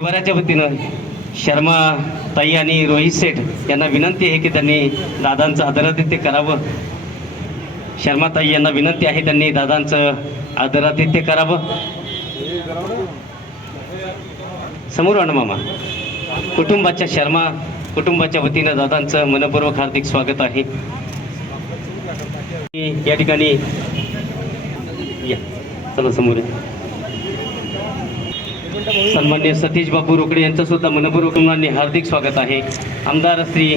परिवाराच्या वतीनं शर्मा ताई आणि रोहित सेठ यांना विनंती आहे की त्यांनी दादांचं आदरातिथ्य करावं. शर्मा ताई यांना विनंती आहे त्यांनी दादांचं आदरातिथ्य करावं. समोर आण मामा. कुटुंबाच्या शर्मा कुटुंबाच्या वतीनं दादांचं मनपूर्वक हार्दिक स्वागत आहे. या ठिकाणी या. चला समोर या. सन्मान्य सतीश बापू रोकडे यांचं सुद्धा मनपूर्वक हार्दिक स्वागत आहे. आमदार श्री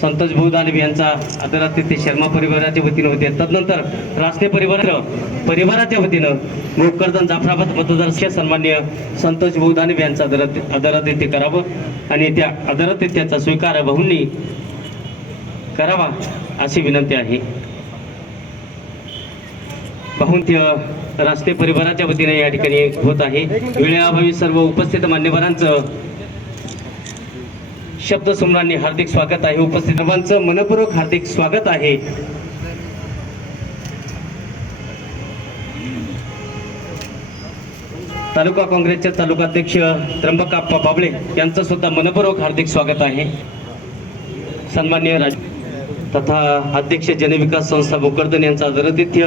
संतोष भाऊ दानवे यांचा आदरातिथ्य शर्मा परिवाराच्या वतीनं होते. तदनंतर राष्ट्रीय परिवार परिवाराच्या वतीनं गोकर्धन जाफराबाद मतदारसंघ सन्मान्य संतोष भाऊ दानवे यांचा आदराति आदरातिथ्य करावं आणि त्या आदरातिथ्याचा स्वीकार बहुंनी करावा अशी विनंती आहे. बहुंत्य राष्ट्रीय परिवाराच्या वतीने या ठिकाणी होत आहे. वेळेअभावी सर्व उपस्थित मान्यवरांचं शब्दसमरांनी हार्दिक स्वागत आहे. उपस्थित सर्वांचं मनपूर्वक हार्दिक स्वागत आहे. तालुका काँग्रेसचे तालुकाध्यक्ष त्र्यंबकाप्पा बाबळे यांचं सुद्धा मनपूर्वक हार्दिक स्वागत आहे. सन्मान्य राज तथा अध्यक्ष जनविकास संस्था भोकरदन यांचा आदरातिथ्य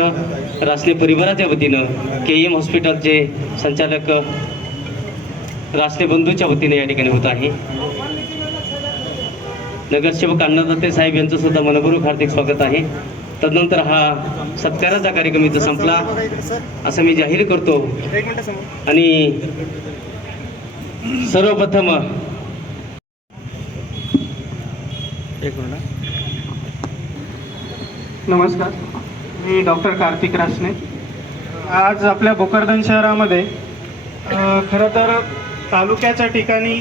रासने परिवाराच्या वतीनं के एम हॉस्पिटलचे संचालक रासने बंधूच्या वतीने या ठिकाणी होत आहे. नगरसेवक अण्णादत्ते साहेब यांचं सुद्धा मनपूर्वक हार्दिक स्वागत आहे. तदनंतर हा सत्काराचा कार्यक्रम इथं संपला. असं मी जाहीर करतो. आणि सर्वप्रथम नमस्कार. मी डॉक्टर कार्तिक रासने. आज आपल्या भोकरदन शहरामध्ये खरं तर तालुक्याच्या ठिकाणी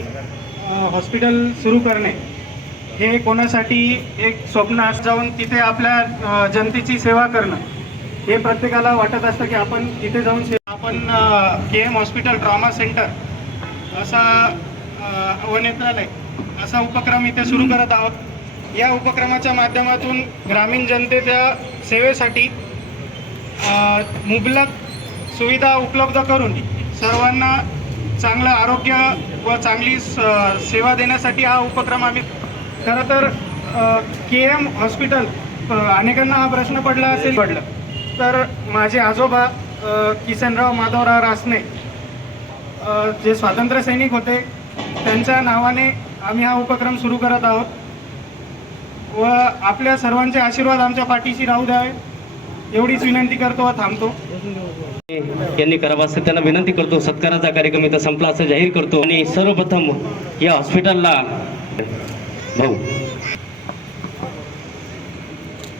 हॉस्पिटल सुरू करणे हे कोणासाठी एक स्वप्न असं जाऊन तिथे आपल्या जनतेची सेवा करणं हे प्रत्येकाला वाटत असतं की आपण तिथे जाऊन से आपण K M hospital trauma centre असा वनेत्रालय असा उपक्रम इथे सुरू करत आहोत. या उपक्रमाच्या माध्यमातून ग्रामीण जनतेच्या सेवेसाठी मुबलक सुविधा उपलब्ध करून सर्वांना चांगलं आरोग्य व चांगली स- सेवा देण्यासाठी हा उपक्रम आम्ही खरं तर के एम हॉस्पिटल अनेकांना हा प्रश्न पडला असेल. पडलं. तर माझे आजोबा किसनराव माधवराव रासने जे स्वातंत्र्य सैनिक होते त्यांच्या नावाने आम्ही हा उपक्रम सुरू करत आहोत. व आपल्या सर्वांचे आशीर्वाद आमच्या पाठीशी राहू द्यावे. एवढीच विनंती करतो व थांबतो. यांनी करावा असं त्यांना विनंती करतो. सत्काराचा कार्यक्रम इथं संपला असं जाहीर करतो. आणि सर्वप्रथम या हॉस्पिटलला भाऊ.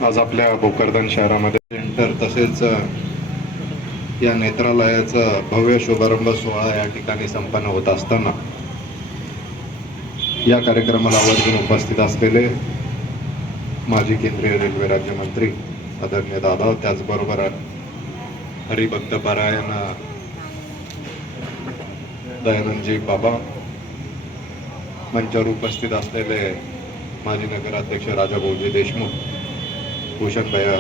आज आपल्या भोकरदन शहरामध्ये सेंटर तसेच या नेत्रालयाचा भव्य शुभारंभ सोहळा या ठिकाणी संपन्न होत असताना या कार्यक्रमाला आवर्जून उपस्थित असलेले माजी केंद्रीय रेल्वे राज्यमंत्री आदरणीय दादा त्याचबरोबर हरिभक्त पारायण दयानंदजी बाबा मंचावर उपस्थित असलेले माजी नगराध्यक्ष राजा भाऊजी देशमुख भूषण भैया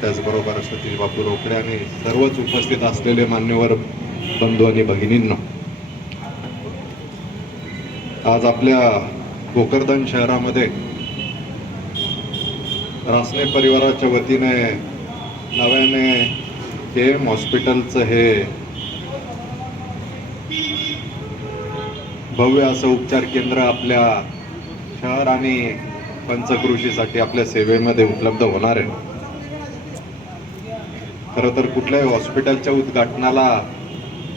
त्याचबरोबर सतीश बापू रोकडे आणि सर्वच उपस्थित असलेले मान्यवर बंधू आणि भगिनींना आज आपल्या भोकरदन शहरामध्ये रासने परिवाराच्या वतीने नव्याने के एम हॉस्पिटलचं हे भव्य असं उपचार केंद्र आपल्या शहर आणि पंचकृषीसाठी आपल्या सेवेमध्ये उपलब्ध होणार आहे. खरं तर कुठल्याही हॉस्पिटलच्या उद्घाटनाला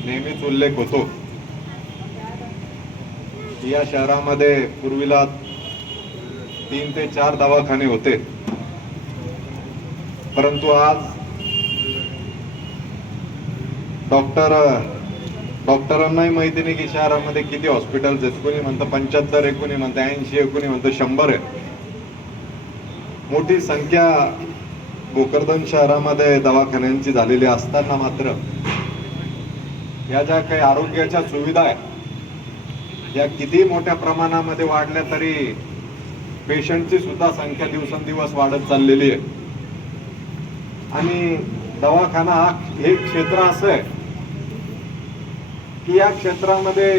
नेहमीच उल्लेख होतो. या शहरामध्ये पूर्वीला तीन ते चार दवाखाने होते. परंतु आज डॉक्टर डॉक्टरांनाही माहिती नाही की शहरामध्ये किती हॉस्पिटल्स आहेत. कोणी म्हणतं पंच्याहत्तर आहे कोणी म्हणतं ऐंशी एकोणी कोणी म्हणतं शंभर आहे. मोठी संख्या भोकरदन शहरामध्ये दवाखान्यांची झालेली असताना मात्र या ज्या काही आरोग्याच्या सुविधा आहेत या किती मोठ्या प्रमाणामध्ये वाढल्या तरी पेशंटची सुद्धा संख्या दिवसेंदिवस वाढत चाललेली आहे. आणि दवाखाना हा हे क्षेत्र असं आहे की या क्षेत्रामध्ये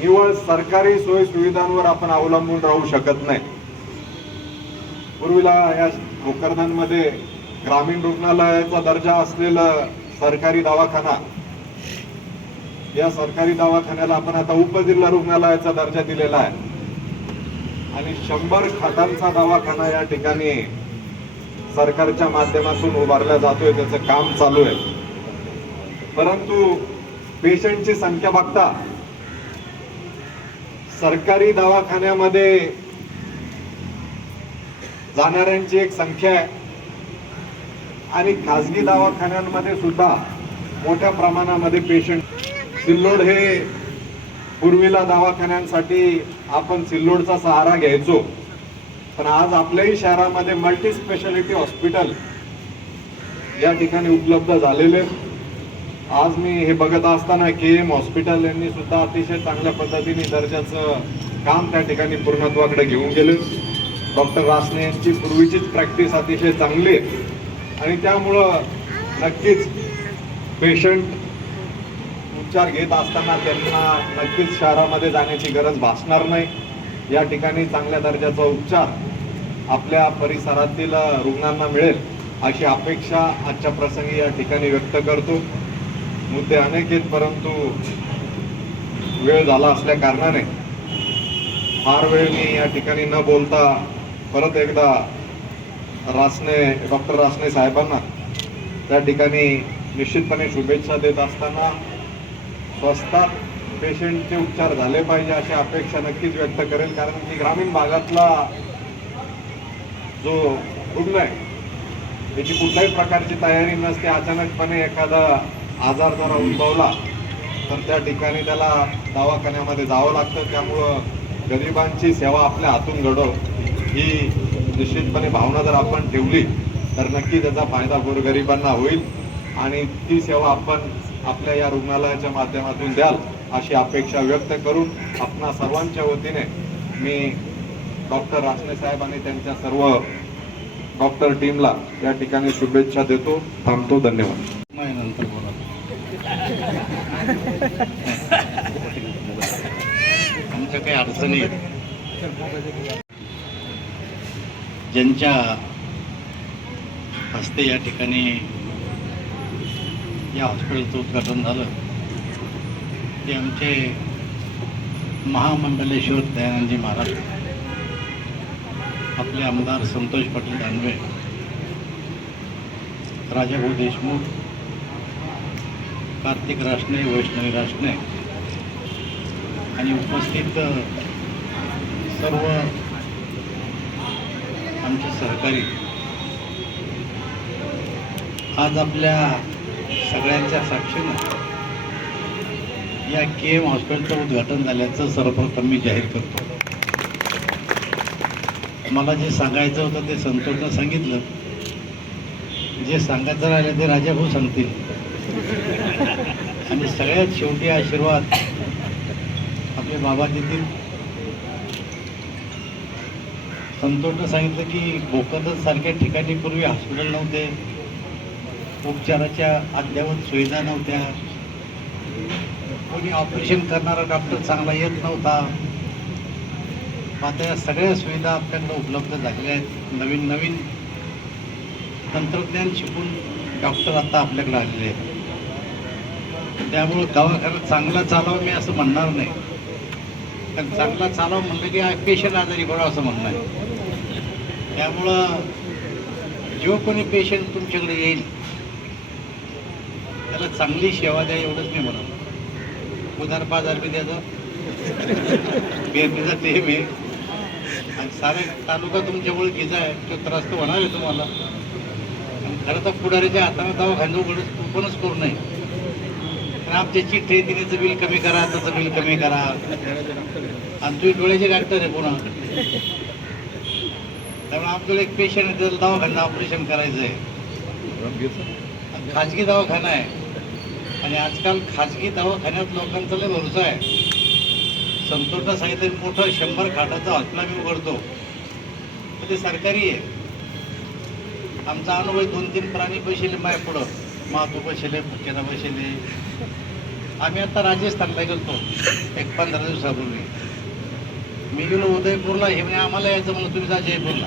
निवळ सरकारी सोयी सुविधांवर आपण अवलंबून राहू शकत नाही. पूर्वीला या भोकरदनमध्ये ग्रामीण रुग्णालयाचा दर्जा असलेलं सरकारी दवाखाना या सरकारी दवाखान्याला आपण आता उपजिल्हा रुग्णालयाचा दर्जा दिलेला आहे. आणि शंभर खाटांचा दवाखाना या ठिकाणी सरकारच्या माध्यमातून उभारला जातोय त्याचं काम चालू आहे. परंतु पेशंटची संख्या बघता सरकारी दवाखान्यामध्ये जाणाऱ्यांची एक संख्या आहे. आणि खाजगी दवाखान्यांमध्ये सुद्धा मोठ्या प्रमाणामध्ये पेशंट. सिल्लोड हे पूर्वीला दवाखान्यांसाठी आपण सिल्लोडचा सहारा घ्यायचो. पण आज आपल्याही शहरामध्ये मल्टी स्पेशालिटी हॉस्पिटल या ठिकाणी उपलब्ध झालेले आज मी हे बघत असताना के एम हॉस्पिटल यांनी सुद्धा अतिशय चांगल्या पद्धतीने दर्जाचं काम त्या ठिकाणी पूर्णत्वाकडे घेऊन गेले. डॉक्टर रासने यांची पूर्वीचीच प्रॅक्टिस अतिशय चांगली आहे. आणि त्यामुळं नक्कीच पेशंट उपचार घेत असताना त्यांना नक्कीच शहरामध्ये जाण्याची गरज भासणार नाही. या ठिकाणी चांगल्या दर्जाचा उपचार आपल्या परिसरातील रुग्णांना मिळेल अशी अपेक्षा आजच्या प्रसंगी या ठिकाणी व्यक्त करतो. मुद्दे अनेक आहेत परंतु वेळ झाला असल्या कारणाने फार वेळ मी या ठिकाणी न बोलता परत एकदा रासने डॉक्टर रासने साहेबांना त्या ठिकाणी निश्चितपणे शुभेच्छा देत असताना स्वस्तात पेशंटचे उपचार झाले पाहिजे अशी अपेक्षा नक्कीच व्यक्त करेल कारण की ग्रामीण भागातला जो रुग्ण आहे? त्याची कुठल्याही प्रकारची तयारी नसते. अचानकपणे एखादा आजार जरा उद्भवला तर त्या ठिकाणी त्याला दवाखान्यामध्ये जावं लागतं. त्यामुळं गरिबांची सेवा आपल्या हातून घडव ही निश्चितपणे भावना जर आपण ठेवली तर नक्की त्याचा फायदा गोरगरिबांना होईल. आणि ती सेवा आपण आपल्या या रुग्णालयाच्या माध्यमातून द्याल अशी अपेक्षा व्यक्त करून आपणा सर्वांच्या वतीने मी डॉक्टर रासने साहेब आणि त्यांच्या सर्व डॉक्टर टीमला या ठिकाणी शुभेच्छा देतो. थांबतो. धन्यवाद. बोला. आमच्या काही अडचणी आहेत. ज्यांच्या हस्ते या ठिकाणी या हॉस्पिटलचं उद्घाटन झालं ते आमचे महामंडलेश्वर दयानंदजी महाराज. आपले आमदार संतोष पाटील दानवे राजाभाऊ देशमुख कार्तिक रासने वैष्णवी रासने आणि उपस्थित सर्व आमचे सहकारी. आज आपल्या सगळ्यांच्या साक्षीनं या के एम हॉस्पिटलचं उद्घाटन झाल्याचं सर्वप्रथम मी जाहीर करतो. मला जे सांगायचं होतं ते संतोषनं सांगितलं. जे सांगायचं राहिलं ते राजाभाऊ सांगतील. आणि सगळ्यात शेवटी आशीर्वाद आपले बाबा देतील. संतोषनं सांगितलं की भोकरदन सारख्या ठिकाणी पूर्वी हॉस्पिटल नव्हते. उपचाराच्या अद्ययावत सुविधा नव्हत्या. कोणी ऑपरेशन करणारा डॉक्टर चांगला येत नव्हता. आता या सगळ्या सुविधा आपल्याकडं उपलब्ध झालेल्या आहेत. नवीन नवीन तंत्रज्ञान शिकून डॉक्टर आता आपल्याकडे आलेले आहेत. त्यामुळं दवाखाना चांगला चालावा मी असं म्हणणार नाही. कारण चांगला चालावा म्हणलं की पेशंट आजारी पडावं असं म्हणणं आहे. त्यामुळं जो कोणी पेशंट तुमच्याकडे येईल त्याला चांगली सेवा द्या एवढंच मी म्हणतो उधार बाजार बी द्यायचं बेबीचा टेम आहे सारे तालुका तुमच्या ओळखीचा आहे तो त्रास तर होणार आहे तुम्हाला. आणि खरं तर पुढारीच्या हाताने दवाखाना उघड ओपनच करू नये. पण आमच्या चिठ्ठी दिनीचं बिल कमी करा त्याचं बिल कमी करा. आणि तुम्ही डोळ्याचे डॉक्टर आहे पुन्हा. त्यामुळे आमच्याकडे एक पेशंट आहे त्याला दवाखाना ऑपरेशन करायचं आहे. खाजगी दवाखाना आहे. आणि आजकाल खाजगी दवाखान्यात लोकांचा लय भरोसा आहे. संतोषनं सांगितलं मोठं शंभर खाटाचा हॉस्पिटल आम्ही उघडतो. तर ते सरकारी आहे. आमचा अनुभव दोन तीन प्राणी बसले माय पुढं. मातो बसले फुकेला बसले. आम्ही आता राजस्थानला गेलो एक पंधरा दिवसापूर्वी. मी गेलो उदयपूरला हे म्हणजे आम्हाला यायचं म्हणलं तुम्ही जा जयपूरला.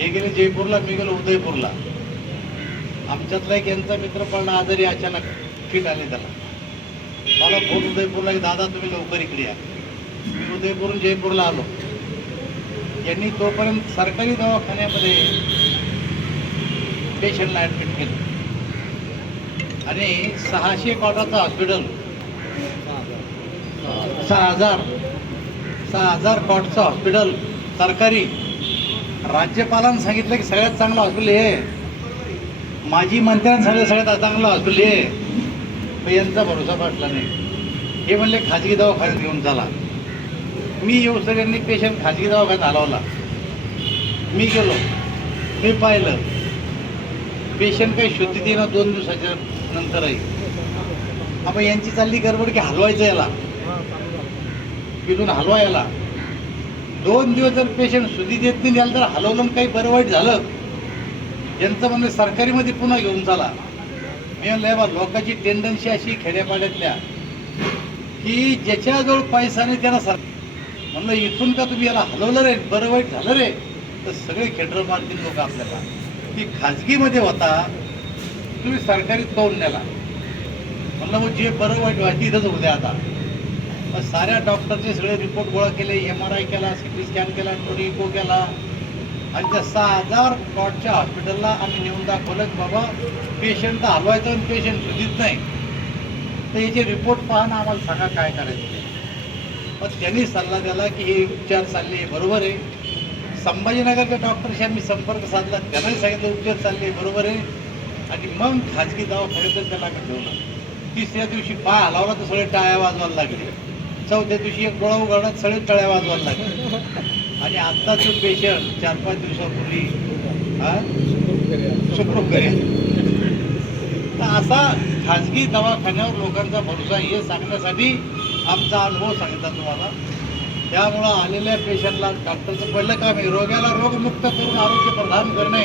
हे गेले जयपूरला मी गेलो उदयपूरला. आमच्यातला एक यांचा मित्र पडला आजारी अचानक फिट आले त्याला. मला फोन उदयपूरला की दादा तुम्ही लवकर इकडे या. मी उदयपूरून जयपूरला आलो. यांनी तोपर्यंत सरकारी दवाखान्यामध्ये पेशंटला ॲडमिट केलं. आणि सहाशे कॉटाचं हॉस्पिटल सहा हजार सहा हजार कॉटचं हॉस्पिटल सरकारी. राज्यपालांनी सांगितलं की सगळ्यात चांगलं हॉस्पिटल हे माझी माजी मंत्र्यांनी सांगितलं सगळ्यात चांगलं हॉस्पिटल हे यांचा भरोसा वाटला नाही. हे म्हणले खाजगी दवाखान्यात घेऊन चला. मी येऊ सगळ्यांनी पेशंट खाजगी दवाखान्यात हलवला. मी गेलो. मी पाहिलं. पेशंट काही शुद्धी देणं दोन दिवसाच्या नंतरही. आपण यांची चालली गडबड की हलवायचं याला? तिथून हलवा याला. दोन दिवस जर पेशंट शुद्धी देत नाही द्याल तर हलवलं काही बरं वाईट झालं. यांचं म्हणजे सरकारीमध्ये पुन्हा घेऊन चाला. मी म्हणलं बा लोकांची टेंडन्सी अशी खेड्यापाड्यातल्या की ज्याच्याजवळ पैसा नाही त्याला सर म्हणलं इथून का तुम्ही याला हलवलं रे? बरं वाईट झालं रे? तर सगळे खेटर मारतील लोक आपल्याला. ती खाजगीमध्ये होता तुम्ही सरकारीत पाहून नेला. म्हणलं मग जे बरं वाईट व्हायचं इथंच उद्या आता. मग साऱ्या डॉक्टरचे सगळे रिपोर्ट गोळा केले एम आर आय केला सी टी स्कॅन केला टोनी इको केला. आणि त्या सहा हजार कॉटच्या हॉस्पिटलला आम्ही नेऊन दाखवलं की बाबा पेशंट तर हलवायचं आणि पेशंट सुधीत नाही. तर याचे रिपोर्ट पाहणं आम्हाला सांगा काय करायचं मग त्यांनी सल्ला दिला की हे उपचार चालले बरोबर आहे. संभाजीनगरच्या डॉक्टरशी आम्ही संपर्क साधला त्यांनाही सांगितलं उपचार चालले बरोबर आहे. आणि मग खाजगी दवाखान्यातच त्याला आम्ही ठेवलं. तिसऱ्या दिवशी पाय हलावला तर सगळे टाळ्या वाजवायला लागले. चौथ्या दिवशी एक डोळा उघडला सगळे टाळ्या वाजवायला लागले. आणि आत्ता जो पेशंट चार पाच दिवसापूर्वी. तर असा खाजगी दवाखान्यावर लोकांचा भरोसा हे सांगण्यासाठी आमचा अनुभव सांगितला तुम्हाला. त्यामुळं आलेल्या पेशंटला डॉक्टरचं पहिलं काम आहे रोग्याला रोगमुक्त करून आरोग्य प्रदान करणे.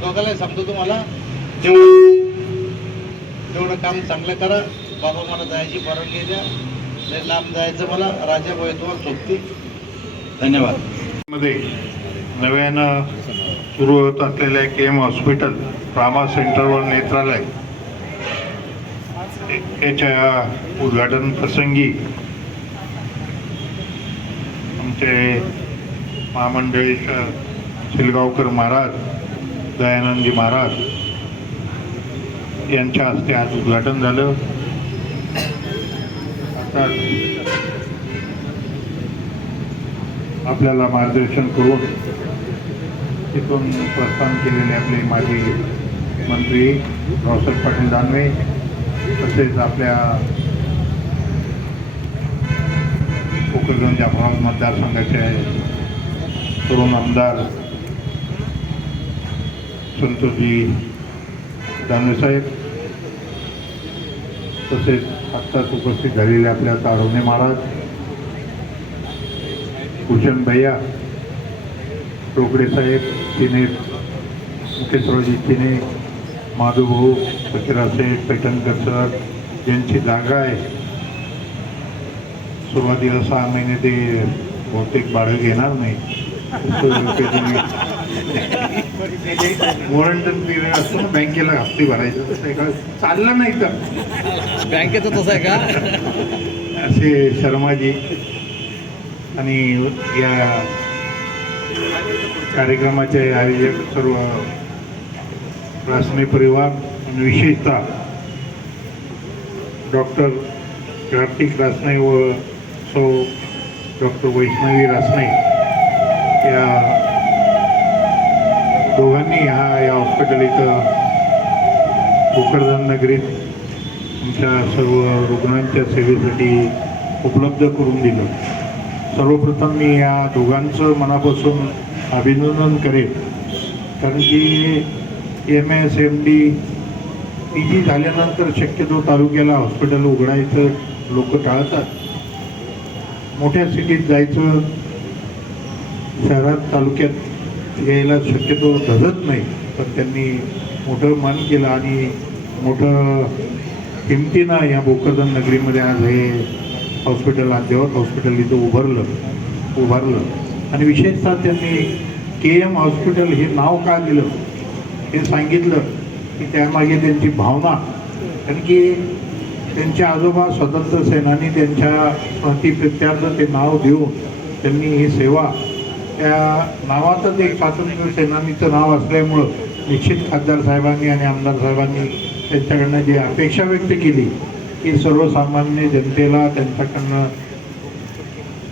दोघांना सांगतो तुम्हाला. तेवढं तेवढं काम चांगलं करा. बाबा मला जायची परवानगी द्या. लांब जायचं मला. राजा तुम्हाला सोबती. धन्यवाद. मध्ये नव्यानं सुरू होत असलेल्या के एम हॉस्पिटल रामा सेंटरवर नेत्रालय. याच्या उद्घाटन प्रसंगी आमचे महामंडळीश शिलगावकर महाराज दयानंदजी महाराज यांच्या हस्ते आज उद्घाटन झालं. आता आपल्याला मार्गदर्शन करून तिथून प्रस्थान केलेले आपले माजी मंत्री रावसाहेब पाटील दानवे तसेच आपल्या कोकणगंज जाफराबाद मतदारसंघाचे तरुण आमदार संतोषजी दानवे साहेब तसेच आत्ताच उपस्थित झालेले आपल्या तारुणे महाराज भूषण भैया टोकडे साहेब तिने मुकेशरावजी तिने माधवभाऊ फकीरा शेठ पैठणकर सर यांची जागा आहे. सुरुवातीला सहा महिने ते बहुतेक भाडं घेणार नाही. वॉरंटन पिरियड असतो ना बँकेला हप्ते भरायचं तसं एका चाललं नाही तर. बँकेचं तसं आहे का? असे शर्माजी आणि या कार्यक्रमाचे आयोजक सर्व रासने परिवार आणि विशेषतः डॉक्टर कार्तिक रासने व सौ डॉक्टर वैष्णवी रासने या दोघांनी हा या हॉस्पिटल इथं भोकरदन नगरीत आमच्या सर्व रुग्णांच्या सेवेसाठी उपलब्ध करून दिलं. सर्वप्रथम मी या दोघांचं मनापासून अभिनंदन करेन. कारण की M S M D P G झाल्यानंतर शक्यतो तालुक्याला हॉस्पिटल उघडायचं लोक टाळतात. मोठ्या सिटीत जायचं शहरात तालुक्यात यायला शक्यतो धजत नाही. पण त्यांनी मोठं मन केलं आणि मोठं किमतीनं या भोकरदन नगरीमध्ये आज हे हॉस्पिटल अद्ययावत हॉस्पिटल इथं उभारलं उभारलं. आणि विशेषतः त्यांनी के एम हॉस्पिटल हे नाव का दिलं? हे सांगितलं की त्यामागे त्यांची भावना. कारण की त्यांचे आजोबा स्वतंत्र सेनानी त्यांच्या स्मृतीप्रित्यार्थ ते नाव देऊन त्यांनी ही सेवा त्या नावातच एक स्वातंत्र्य सेनानीचं नाव असल्यामुळं निश्चित खासदार साहेबांनी आणि आमदार साहेबांनी त्यांच्याकडनं जी अपेक्षा व्यक्त केली की सर्वसामान्य जनतेला त्यांच्याकडनं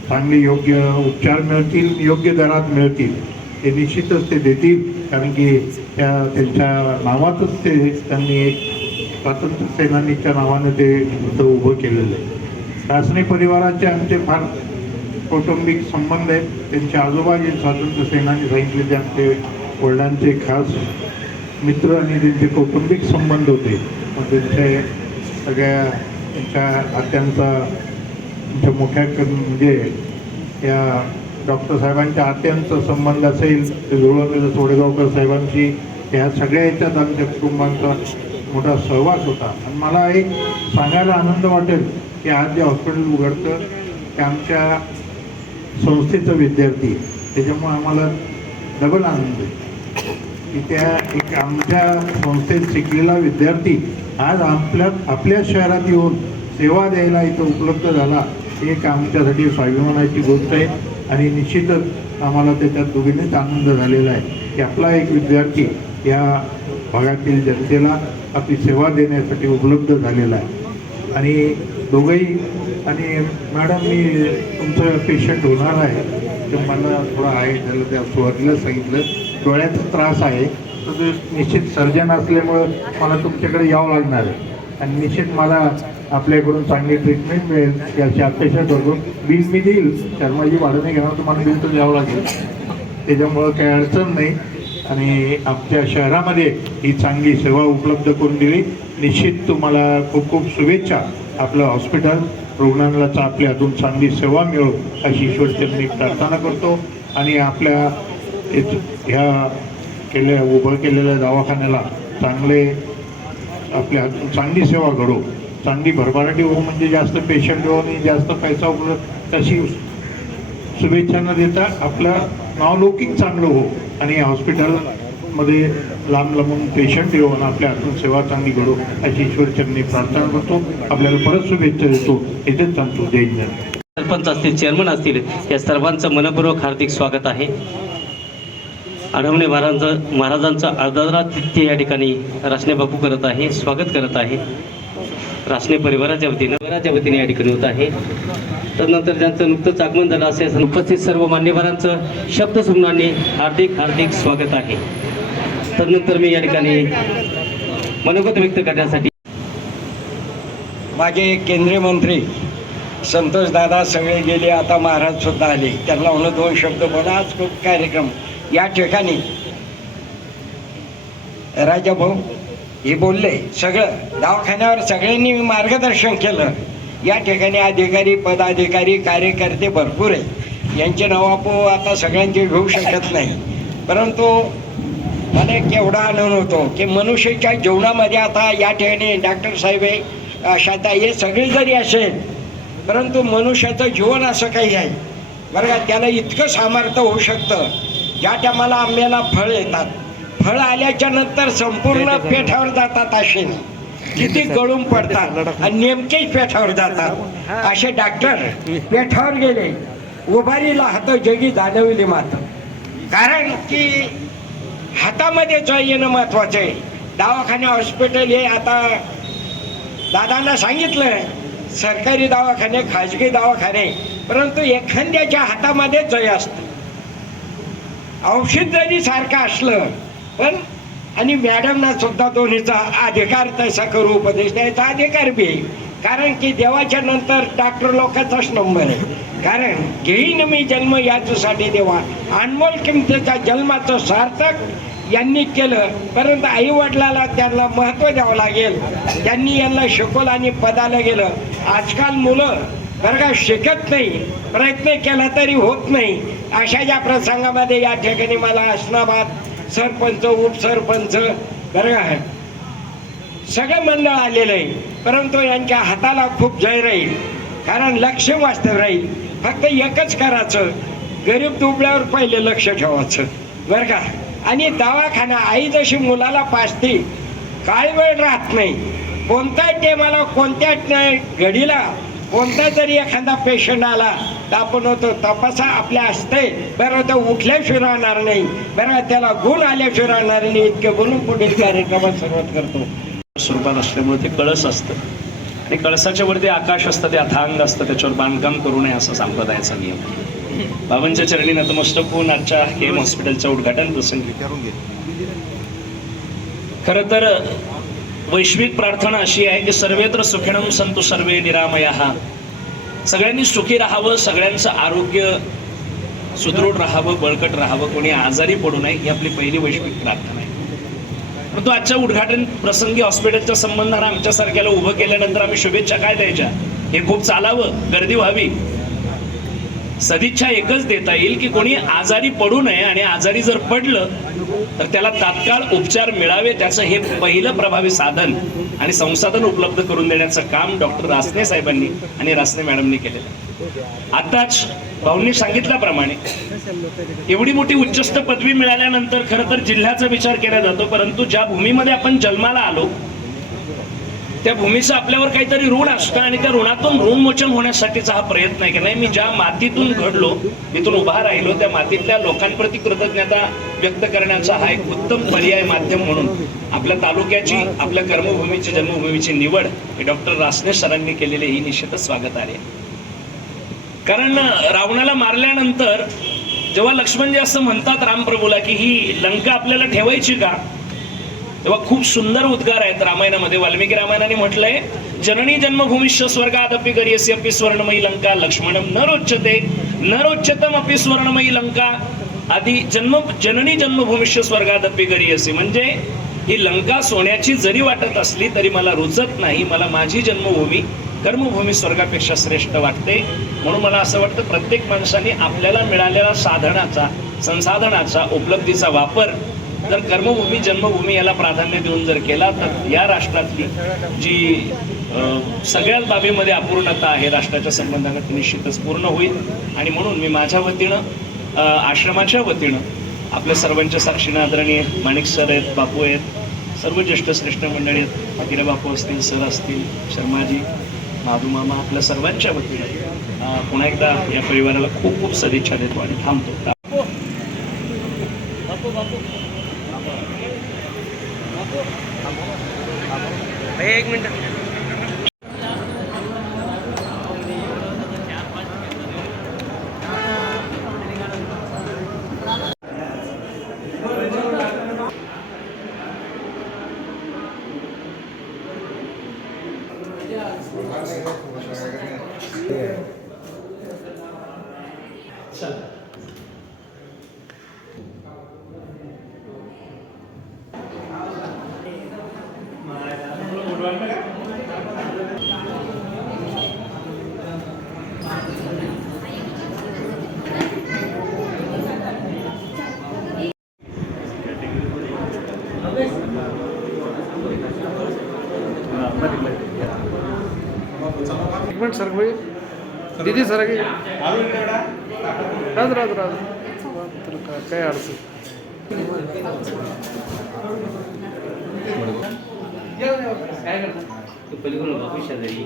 चांगले योग्य उपचार मिळतील योग्य दरात मिळतील ते निश्चितच ते देतील. कारण की त्या त्यांच्या नावातच ते त्यांनी एक स्वातंत्र्य सेनानीच्या नावानं ते इथं उभं केलेलं आहे. रासने परिवाराचे आमचे फार कौटुंबिक संबंध आहेत. त्यांचे आजोबा जे स्वातंत्र्य सेनानी सांगितले ते आमचे वडिलांचे खास मित्र आणि त्यांचे कौटुंबिक संबंध होते. मग त्यांचे सगळ्या त्यांच्या आत्यांचा त्यांच्या मोठ्या क- म्हणजे या डॉक्टर साहेबांच्या आत्यांचा संबंध असेल ते जुळवलेलं सोडेगावकर साहेबांशी ह्या सगळ्या याच्यात आमच्या कुटुंबांचा मोठा सहवास होता. आणि मला एक सांगायला आनंद वाटेल की आज जे हॉस्पिटल उघडतं ते आमच्या संस्थेचं विद्यार्थी त्याच्यामुळे आम्हाला डबल आनंद आहे. की त्या एक आमच्या संस्थेत शिकलेला विद्यार्थी आज आपल्या आपल्या शहरात येऊन सेवा द्यायला इथं उपलब्ध झाला एक आमच्यासाठी स्वाभिमानाची गोष्ट आहे. आणि निश्चितच आम्हाला त्याच्यात दोघींनीच आनंद झालेला आहे की आपला एक विद्यार्थी या भागातील जनतेला आपली सेवा देण्यासाठी उपलब्ध झालेला आहे. आणि दोघंही आणि मॅडम मी तुमचं पेशंट होणार आहे. तर मला थोडं आहे झालं त्या सुरुवातीला सांगितलं. डोळ्याचा त्रास आहे. तर ते निश्चित सर्जन असल्यामुळं मला तुमच्याकडे यावं लागणार आहे. आणि निश्चित मला आपल्याकडून चांगली ट्रीटमेंट मिळेल याची अपेक्षा करतो बिल मी देईल. शर्माजी भाडं घेणार तुम्हाला बिल तर द्यावं लागेल. त्याच्यामुळं काही अडचण नाही. आणि आमच्या शहरामध्ये ही चांगली सेवा उपलब्ध करून दिली. निश्चित तुम्हाला खूप खूप शुभेच्छा. आपलं हॉस्पिटल रुग्णांना आपल्या हातून चांगली सेवा मिळो अशी ईश्वरचरणी प्रार्थना करतो. आणि आपल्या ह्या केले उभं केलेल्या दवाखान्याला चांगले आपल्या चांगली सेवा घडो. चांगली भरभराटी हो म्हणजे जास्त पेशंट हो आणि जास्त पैसा उपलब्ध तशी शुभेच्छा न देता आपलं नावलौकिक चांगलं हो. आणि हॉस्पिटलमध्ये लांब लांबून पेशंट येऊन आपल्या हातून सेवा चांगली घडो अशी ईश्वरचरणी प्रार्थना करतो. आपल्याला परत शुभेच्छा देतो. इथेच सांगतो जय हिंद. सरपंच असतील चेअरमन असतील या सर्वांचं मनपूर्वक हार्दिक स्वागत आहे. आडवणे महाराजांचं महाराजांचा आदरातिथ्य या ठिकाणी रासने बापू करत आहे स्वागत करत आहे. रासने परिवाराच्या वतीनं परिवाराच्या वतीने या ठिकाणी होत आहे. तदनंतर ज्यांचं नुकतंच आगमन झालं असे उपस्थित सर्व मान्यवरांचं शब्दसमूहांनी हार्दिक हार्दिक स्वागत आहे. तदनंतर मी या ठिकाणी मनोगत व्यक्त करण्यासाठी मागे केंद्रीय मंत्री संतोष दादा सगळे गेले आता महाराज सुद्धा आले. त्यांना म्हणून दोन शब्द बोला आज खूप कार्यक्रम. या ठिकाणी राजा भाऊ हे बोलले सगळं दवाखान्यावर सगळ्यांनी मार्गदर्शन केलं. या ठिकाणी अधिकारी पदाधिकारी कार्यकर्ते भरपूर आहे यांचे नाव आता सगळ्यांचे घेऊ शकत नाही. परंतु मला एक एवढा आनंद होतो की मनुष्याच्या जीवनामध्ये आता या ठिकाणी डॉक्टर साहेब आहे शाता हे सगळे जरी असेल परंतु मनुष्याचं जीवन असं काही आहे. बरं का त्याला इतकं सामर्थ्य होऊ शकतं. ज्या टायमाला आंब्याला फळ येतात. फळ आल्याच्यानंतर संपूर्ण पेठावर जातात असे. किती गळून पडतात. आणि नेमकेच पेठावर जातात. असे डॉक्टर पेठावर गेले. उभारीला हात जगी जाणवली मात कारण की हातामध्ये जय येणं महत्वाचं आहे. दवाखाने हॉस्पिटल हे आता दादांना सांगितलं सरकारी दवाखाने खाजगी दवाखाने परंतु एखाद्याच्या हातामध्ये जय असतं. औषध जरी सारखं असलं पण आणि मॅडमना सुद्धा दोन्हीचा अधिकार तसा करू उपदेश द्यायचा अधिकार बी आहे. कारण की देवाच्या नंतर डॉक्टर लोकांचाच नंबर आहे. कारण घेईन मी जन्म याच्यासाठी देवा. अनमोल किमतीचा जन्माचं सार्थक यांनी केलं परंतु आई वडिलाला त्यांना महत्त्व द्यावं लागेल. त्यांनी यांना शिकवलं आणि पदाला गेलं. आजकाल मुलं बरं का शिकत नाही. प्रयत्न केला तरी होत नाही. अशा ज्या प्रसंगामध्ये या ठिकाणी मला अस्नाबाद सरपंच उपसरपंच बरं आहे सगळं मंडळ आलेलं आहे. परंतु यांच्या हाताला खूप जय राहील. कारण लक्ष वास्तव राहील. फक्त एकच करायचं गरीब दुबळ्यावर पहिले लक्ष ठेवायचं. बरं का? आणि दवाखाना आई जशी मुलाला पाचते काय वेळ राहत नाही. कोणत्या टेमाला कोणत्या घडीला कोणता जरी एखादा पेशंट आला तर आपण होतो तपासा आपल्या असते बरं तो उठल्याशिवाय राहणार नाही. बरं त्याला गुण आल्याशिवाय राहणार नाही. इतके बोलून पुढील कार्यक्रमात सुरुवात करतो. स्वरूपात असल्यामुळे ते कळस असतं. आणि कळसाच्या वरती आकाश असतं ते अथांग असतं त्याच्यावर बांधकाम करू नये असा संप्रदायाचा नियम. बाबांच्या चरणी नतमस्तक होऊन आजच्या केम हॉस्पिटलच्या उद्घाटन प्रसंगी. खरं तर वैश्विक प्रार्थना अशी आहे की सर्वेत्र सुखिणम संतु सर्वे निरामया. सगळ्यांनी सुखी राहावं सगळ्यांचं आरोग्य सुदृढ राहावं बळकट राहावं कोणी आजारी पडू नये ही आपली पहिली वैश्विक प्रार्थना आहे. परंतु आजच्या उद्घाटन प्रसंगी हॉस्पिटलच्या संबंधानं आमच्यासारख्याला उभं केल्यानंतर आम्ही शुभेच्छा काय द्यायच्या? हे खूप चालावं गर्दी व्हावी. सदिच्छा एकच देता येईल की कोणी आजारी पडू नये आणि आजारी जर पडलं तर त्याला तात्काळ उपचार मिळावे त्याचं हे पहिलं प्रभावी साधन आणि संसाधन उपलब्ध करून देण्याचं काम डॉक्टर रासने साहेबांनी आणि रासने मॅडमनी केलेलं आहे. आताच भाऊंनी सांगितल्याप्रमाणे एवढी मोठी उच्चस्त पदवी मिळाल्यानंतर खरं तर जिल्ह्याचा विचार केला जातो परंतु ज्या भूमीमध्ये आपण जन्माला आलो त्या भूमीचं आपल्यावर काहीतरी ऋण असतं आणि त्या ऋणातून ऋणमोचन होण्यासाठीचा हा प्रयत्न आहे की नाही. मी ज्या मातीतून घडलो इथून उभा राहिलो त्या मातीतल्या लोकांप्रती कृतज्ञता व्यक्त करण्याचा हा एक उत्तम पर्याय माध्यम म्हणून आपल्या तालुक्याची आपल्या कर्मभूमीची जन्मभूमीची निवड हे डॉक्टर रासने सरांनी केलेले ही निश्चितच स्वागत आहे. कारण रावणाला मारल्यानंतर जेव्हा लक्ष्मणजी असं म्हणतात रामप्रभूला की ही लंका आपल्याला ठेवायची का तेव्हा खूप सुंदर उद्गार आहेत रामायणामध्ये. वाल्मिकी रामायणाने म्हटलंय जननी जन्मभूमिष्य स्वर्गादपि करियसी अपि स्वर्णमयी लंका लक्ष्मणम न रोचते न रोचतम अपि स्वर्णमयी लंका आधी जन्म जननी जन्मभूमिष्य स्वर्गादपि करियसी म्हणजे ही लंका सोन्याची जरी वाटत असली तरी मला रुचत नाही मला माझी जन्मभूमी कर्मभूमी स्वर्गापेक्षा श्रेष्ठ वाटते. म्हणून मला असं वाटतं प्रत्येक माणसाने आपल्याला मिळालेला साधनाचा संसाधनाचा उपलब्धीचा वापर जर कर्मभूमी जन्मभूमी याला प्राधान्य देऊन जर केला तर या राष्ट्रातली जी सगळ्याच बाबीमध्ये अपूर्णता आहे राष्ट्राच्या संबंधाने ती निश्चितच पूर्ण होईल. आणि म्हणून मी माझ्या वतीनं आश्रमाच्या वतीनं आपल्या सर्वांच्या साक्षीनं आदरणीय माणिक सर आहेत बापू आहेत सर्व ज्येष्ठ श्रेष्ठ मंडळी आहेत अकिरे बापू असतील सर असतील शर्माजी माधू मामा आपल्या सर्वांच्या वतीनं पुन्हा एकदा या परिवाराला खूप खूप सदिच्छा देतो आणि थांबतो एक मिनिट एक मिनिट सर भाई दीदी सर राज राज राज। काय अडचण? पलीकडून बापू शेजारी